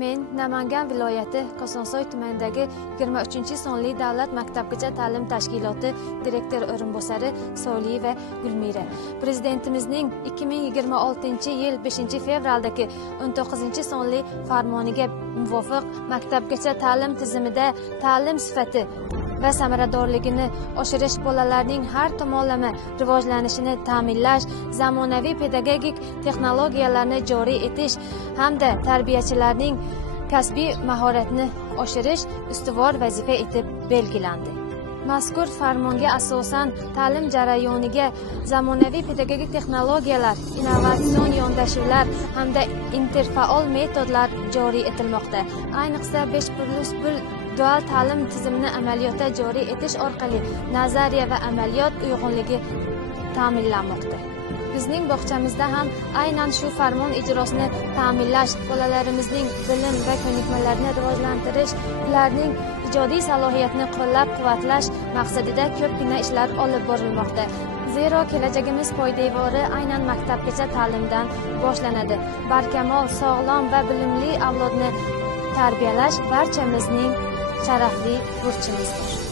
Men Namangan viloyati Kosonsoy tumanidagi 23-sonli davlat maktabgacha ta'lim tashkiloti direktor o'rinbosari Soliyeva Gulmira. Prezidentimizning 2026-yil 5-fevraldagi 19-sonli farmoniga muvofiq maktabgacha ta'lim tizimida ta'lim sifati va samaradorligini oshirish, bolalarning har tomonlama rivojlanishini ta'minlash, zamonaviy pedagogik texnologiyalarni joriy etish hamda tarbiyachilarning kasbiy mahoratini oshirish ustuvor vazifa etib belgilandi. Mazkur farmonga asosan ta'lim jarayoniga zamonaviy pedagogik texnologiyalar, innovatsion yondashuvlar hamda interfaol metodlar joriy etilmoqda. Ayniqsa 5+1 dual ta'lim tizimini amaliyotda joriy etish orqali nazariya va amaliyot uyg'unligi ta'minlanmoqda. Bizning bog'chamizda ham aynan shu farmon ijrosini ta'minlash, bolalarimizning bilim va ko'nikmalarini rivojlantirish, ularning ijodiy salohiyatini qo'llab-quvvatlash maqsadida ko'pgina ishlar olib borilmoqda. Zero kelajagimiz poydevori aynan maktabgacha ta'limdan boshlanadi. Barkamol, sog'lom va bilimli avlodni tarbiyalash barchamizning sharafli burchimizdir.